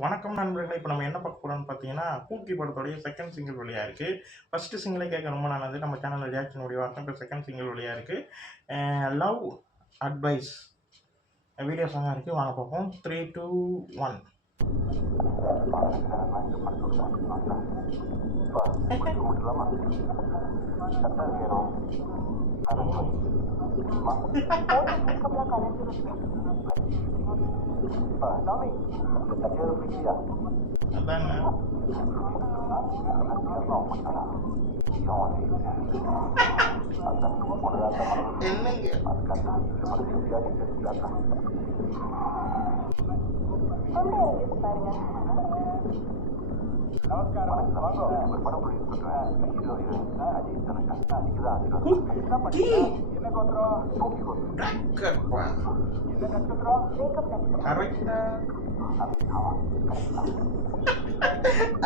வணக்கம் நண்பர்களே. இப்போ நம்ம என்ன பார்க்க போறோம்னு பார்த்தீங்கன்னா, கூக்கி படத்தோடைய செகண்ட் சிங்கிள் வெளியா இருக்கு. ஃபர்ஸ்ட் சிங்கிளே கேட்க ரொம்ப நாளாகுது. நம்ம சேனல்ல ரியாக்ஷன் வீடியோ வரட்டும். இப்போ செகண்ட் சிங்கிள் வெளியா இருக்கு. லவ் அட்வைஸ் வீடியோ சாங்கா இருக்கு. வாங்க பார்ப்போம். 3, 2, 1. அதானே என்னங்க கரெக்டா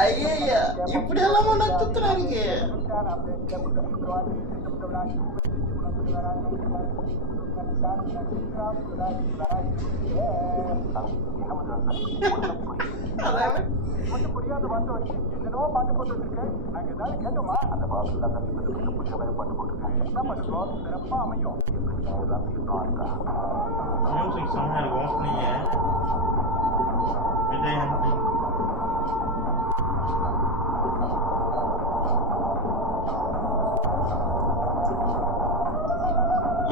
ஐயா இப்படி எல்லாம் நட்சத்திராங்க கொஞ்சம் புரியாத பாட்டு வச்சு என்னென்னவோ பாட்டு போட்டுருக்கேன். நாங்கள் ஏதாவது கேட்டோமா? அந்த பாட்டு தான் புரியாத மாதிரி பாட்டு போட்டுருக்கேன். என்ன பண்ணுறோம்? சிறப்பாக அமையும். மியூசிக் செம்மையா இருக்கும். நீங்க விஜய் ஆண்டி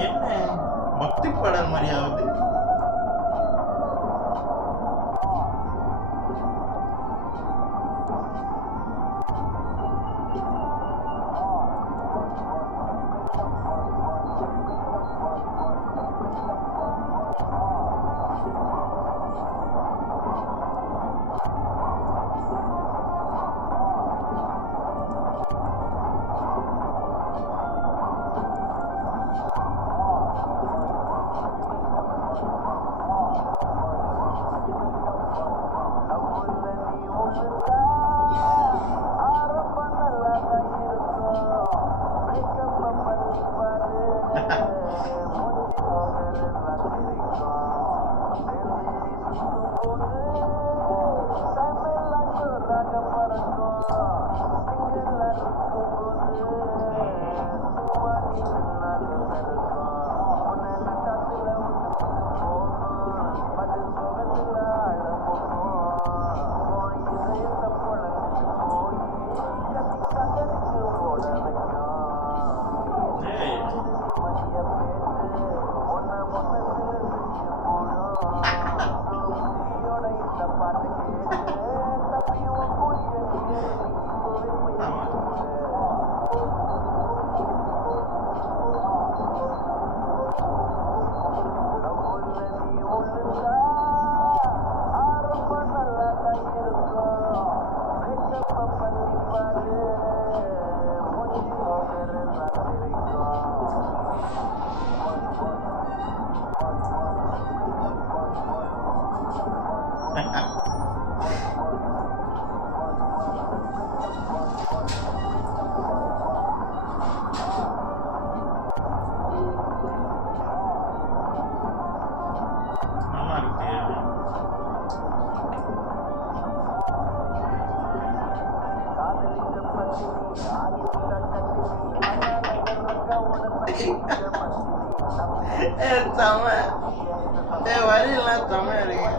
என்ன பக்தி பாடல் மாதிரியாவது வரையெல்லாம் செம்மையா இருக்கு.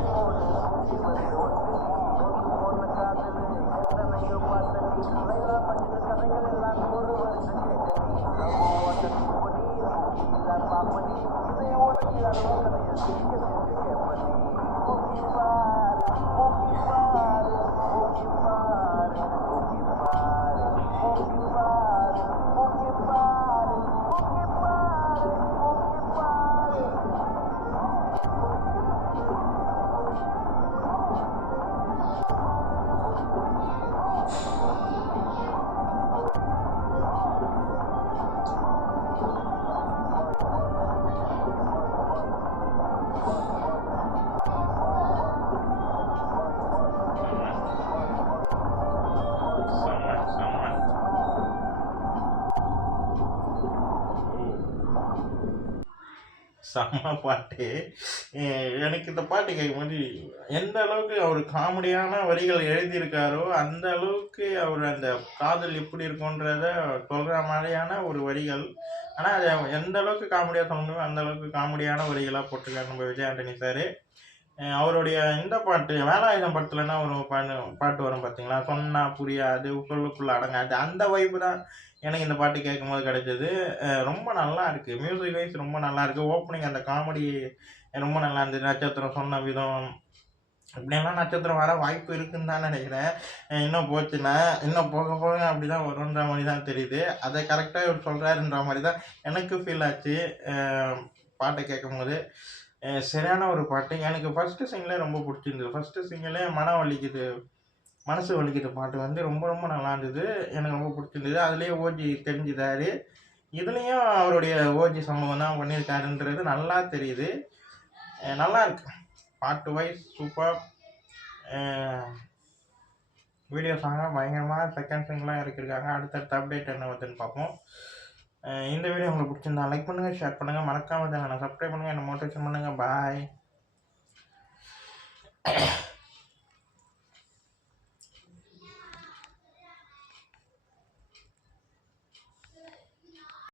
செம்ம பாட்டு. எனக்கு இந்த பாட்டு கேட்கும்போது எந்த அளவுக்கு அவர் காமெடியான வரிகள் எழுதியிருக்காரோ, அந்த அளவுக்கு அவர் அந்த காதல் எப்படி இருக்குன்றத சொல்ற மாதிரியான ஒரு வரிகள். ஆனா, அத எந்த அளவுக்கு காமெடியா சொல்ல முடியுமோ, அந்த அளவுக்கு காமெடியான வரிகளா போட்டிருக்காரு நம்ம விஜய் ஆண்டனி சாரு. அவருடைய இந்த பாட்டு வேலாயுதம் படத்துலனா ஒரு பாட்டு வரும் பார்த்தீங்களா? சொன்னா புரியாது, சொல்லுக்குள்ள அடங்காது. அந்த வைப் தான் எனக்கு இந்த பாட்டு கேட்கும்போது கிடைச்சது. ரொம்ப நல்லா இருக்கு. மியூசிக் வைஸ் ரொம்ப நல்லா இருக்கு. ஓப்பனிங் அந்த காமெடி ரொம்ப நல்லா இருந்தது. நட்சத்திரம் சொன்ன விதம், இப்படியெல்லாம் நட்சத்திரம் வர வாய்ப்பு இருக்குன்னு தான் நினைக்கிறேன். இன்னும் போச்சுன்னா, இன்னும் போக போக அப்படிதான் வரும்ன்ற மாரி தான் தெரியுது. அத கரெக்ட்டா இவரு சொல்றாருன்ற மாரி தான் எனக்கு ஃபீல் ஆச்சு. அ பாட்ட கேட்கும்போது. சரியான ஒரு பாட்டு. எனக்கு ஃபர்ஸ்ட்டு சிங்கிளே ரொம்ப புடிச்சிருந்தது. ஃபர்ஸ்ட்டு சிங்கிளே மனசு வலிக்குது பாட்டு வந்து ரொம்ப ரொம்ப நல்லா இருந்தது. எனக்கு ரொம்ப புடிச்சிருந்தது. அதிலேயே ஓஜி தெரிஞ்சுட்டாரு. இதுலயும் அவருடைய ஓஜி சம்பவம் தான் பண்ணியிருக்காருன்றது நல்லா தெரியுது. நல்லா இருக்கு. பாட்டு வைஸ் சூப்பர். அ வீடியோ சாங்கா பயங்கரமா செகண்ட் சிங்கிளா இறக்கியிருக்காங்க. அடுத்தடுத்த அப்டேட் என்ன வருதுன்னு பார்ப்போம். இந்த வீடியோ உங்களுக்கு பிடிச்சிருந்தா லைக் பண்ணுங்க, ஷேர் பண்ணுங்க. மறக்காம சேனலை சப்ஸ்கிரைப் பண்ணுங்க. என்ன மோட்டிவேஷன் பண்ணுங்க. பாய்.